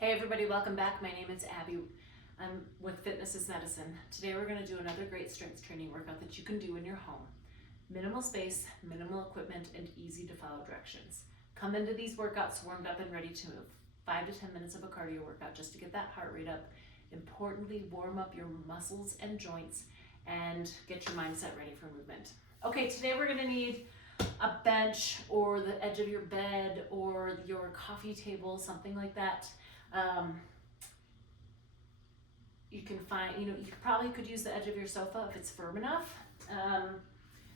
Hey everybody, welcome back. My name is Abby. I'm with Fitness is Medicine. Today we're going to do another great strength training workout that you can do in your home. Minimal space, minimal equipment, and easy to follow directions. Come into these workouts warmed up and ready to move. 5 to 10 minutes of a cardio workout just to get that heart rate up. Importantly, warm up your muscles and joints and get your mindset ready for movement. Okay, today we're going to need a bench or the edge of your bed or your coffee table, something like that. You can find, you probably could use the edge of your sofa if it's firm enough.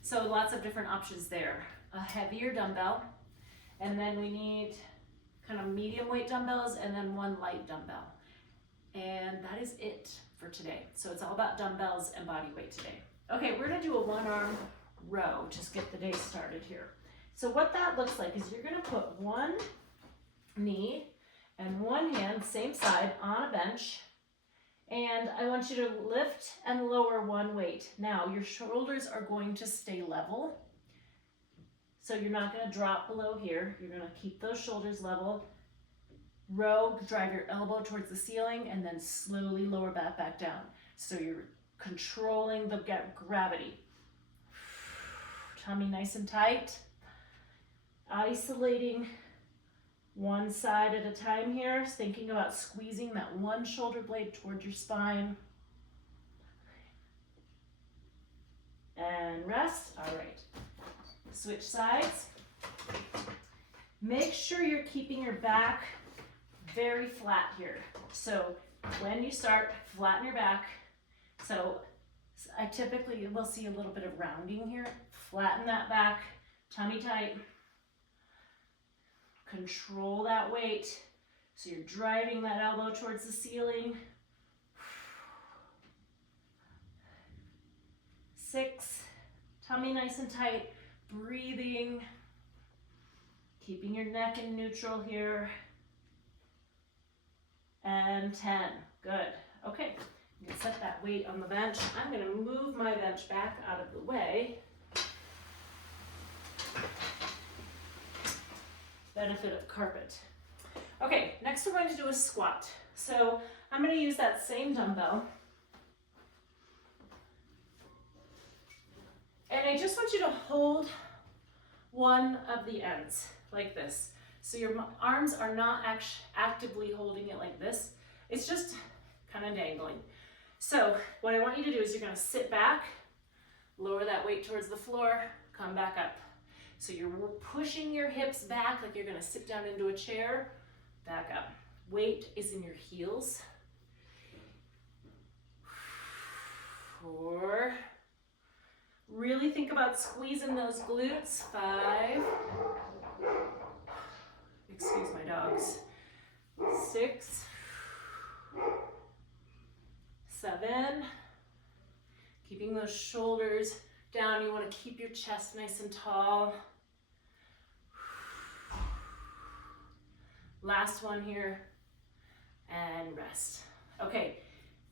So lots of different options there. A heavier dumbbell, and then we need kind of medium weight dumbbells and then one light dumbbell. And that is it for today. So it's all about dumbbells and body weight today. Okay, we're gonna do a one arm row, just get the day started here. So what that looks like is you're gonna put one knee and one hand, same side, on a bench. And I want you to lift and lower one weight. Now, your shoulders are going to stay level. So you're not going to drop below here. You're going to keep those shoulders level. Row, drive your elbow towards the ceiling, and then slowly lower that back down. So you're controlling the gravity. Tummy nice and tight. Isolating one side at a time here, thinking about squeezing that one shoulder blade toward your spine. And rest. All right. Switch sides. Make sure you're keeping your back very flat here. So when you start, flatten your back. So I typically will see a little bit of rounding here. Flatten that back, tummy tight. Control that weight. So you're driving that elbow towards the ceiling. 6, tummy nice and tight, breathing, keeping your neck in neutral here. And 10, good. Okay, you can set that weight on the bench. I'm gonna move my bench back out of the way. Benefit of carpet. Okay, next we're going to do a squat. So I'm going to use that same dumbbell. And I just want you to hold one of the ends like this. So your arms are not actively holding it like this. It's just kind of dangling. So what I want you to do is you're going to sit back, lower that weight towards the floor, come back up. So you're pushing your hips back like you're gonna sit down into a chair, back up. Weight is in your heels. 4. Really think about squeezing those glutes. 5. Excuse my dogs. 6. 7. Keeping those shoulders down. You wanna keep your chest nice and tall. Last one here, and rest. Okay,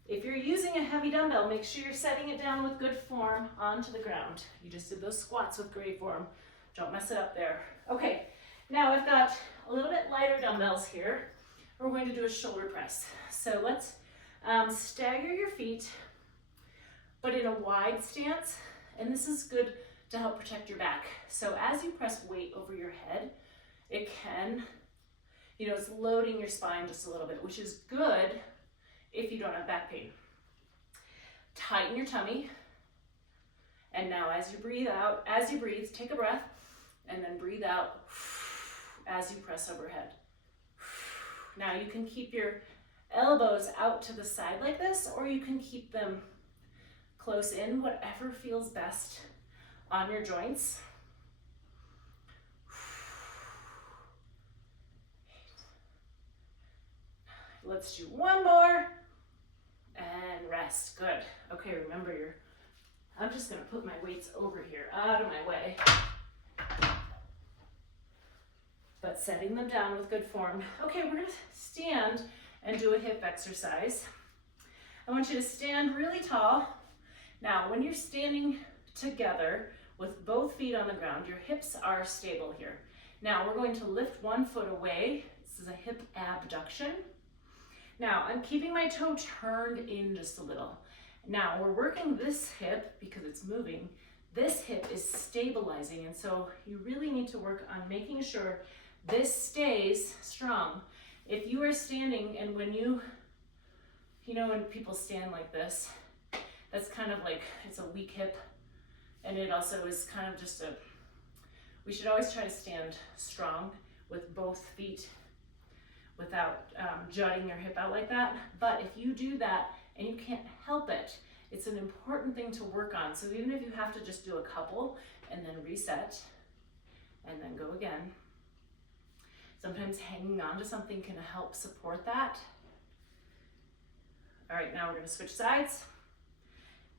if you're using a heavy dumbbell, make sure you're setting it down with good form onto the ground. You just did those squats with great form. Don't mess it up there. Okay, now I've got a little bit lighter dumbbells here. We're going to do a shoulder press. So let's stagger your feet, but in a wide stance, and this is good to help protect your back. So as you press weight over your head, it can, it's loading your spine just a little bit, which is good if you don't have back pain. Tighten your tummy. And now as you breathe, take a breath, and then breathe out as you press overhead. Now you can keep your elbows out to the side like this, or you can keep them close in, whatever feels best on your joints. Let's do one more and rest. Good. Okay, remember I'm just gonna put my weights over here, out of my way. But setting them down with good form. Okay, we're gonna stand and do a hip exercise. I want you to stand really tall. Now, when you're standing together with both feet on the ground, your hips are stable here. Now, we're going to lift one foot away. This is a hip abduction. Now, I'm keeping my toe turned in just a little. Now, we're working this hip because it's moving. This hip is stabilizing, and so you really need to work on making sure this stays strong. If you are standing, and when you know when people stand like this, that's kind of like, it's a weak hip, and it also is kind of just we should always try to stand strong with both feet without jutting your hip out like that. But if you do that and you can't help it, it's an important thing to work on. So even if you have to just do a couple and then reset and then go again, sometimes hanging on to something can help support that. All right, now we're gonna switch sides.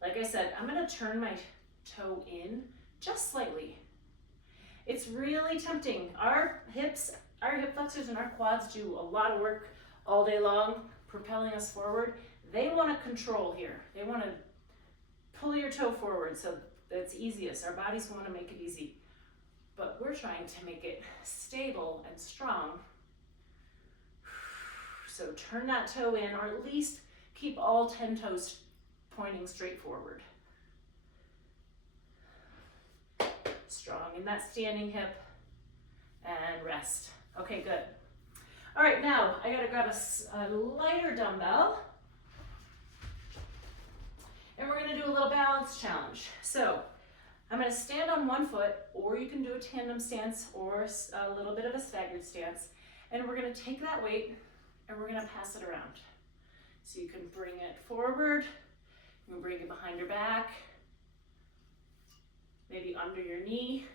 Like I said, I'm gonna turn my toe in just slightly. It's really tempting. Our hip flexors and our quads do a lot of work all day long, propelling us forward. They want to control here. They want to pull your toe forward so that it's easiest. Our bodies want to make it easy, but we're trying to make it stable and strong. So turn that toe in, or at least keep all 10 toes pointing straight forward. Strong in that standing hip, and rest. Okay, good. All right, now I gotta grab a lighter dumbbell, and we're gonna do a little balance challenge. So I'm gonna stand on one foot, or you can do a tandem stance or a little bit of a staggered stance, and we're gonna take that weight and we're gonna pass it around. So you can bring it forward, you can bring it behind your back, maybe under your knee,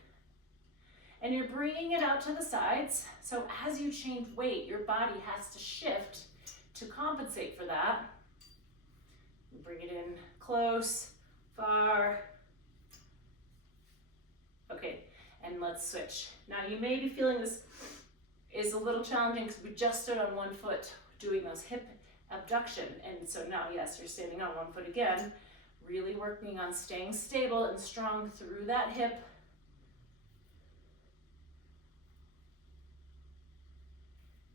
and you're bringing it out to the sides. So as you change weight, your body has to shift to compensate for that. Bring it in close, far. Okay, and let's switch. Now you may be feeling this is a little challenging because we just stood on one foot doing those hip abduction. And so now, yes, you're standing on one foot again, really working on staying stable and strong through that hip.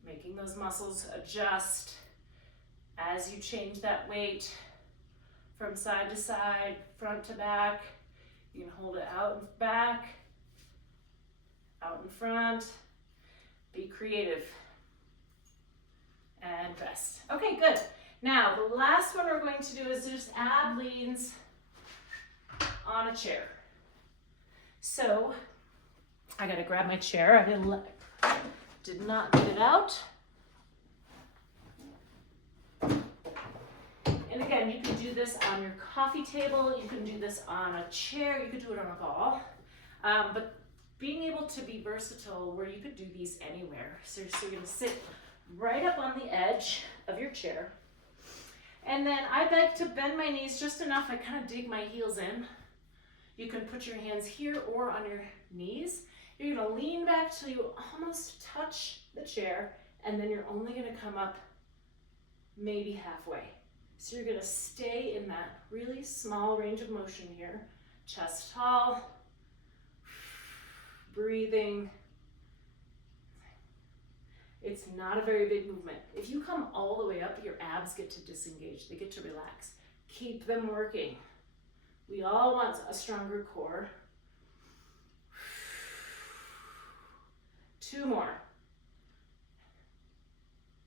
Making those muscles adjust as you change that weight from side to side, front to back. You can hold it out and back, out in front. Be creative. And rest. Okay, good. Now, the last one we're going to do is just ab leans on a chair. So, I gotta grab my chair. I did not get it out. And again, you can do this on your coffee table, you can do this on a chair, you could do it on a ball. But being able to be versatile where you could do these anywhere. So you're gonna sit right up on the edge of your chair. And then I like to bend my knees just enough, I kind of dig my heels in. You can put your hands here or on your knees. You're gonna lean back till you almost touch the chair, and then you're only gonna come up maybe halfway. So you're gonna stay in that really small range of motion here. Chest tall, breathing. It's not a very big movement. If you come all the way up, your abs get to disengage, they get to relax. Keep them working. We all want a stronger core. 2 more.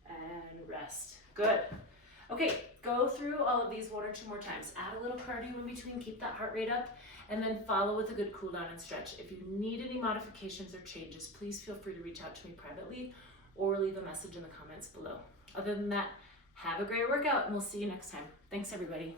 And rest. Good. Okay, go through all of these 1 or 2 more times. Add a little cardio in between, keep that heart rate up, and then follow with a good cool down and stretch. If you need any modifications or changes, please feel free to reach out to me privately or leave a message in the comments below. Other than that, have a great workout, and we'll see you next time. Thanks, everybody.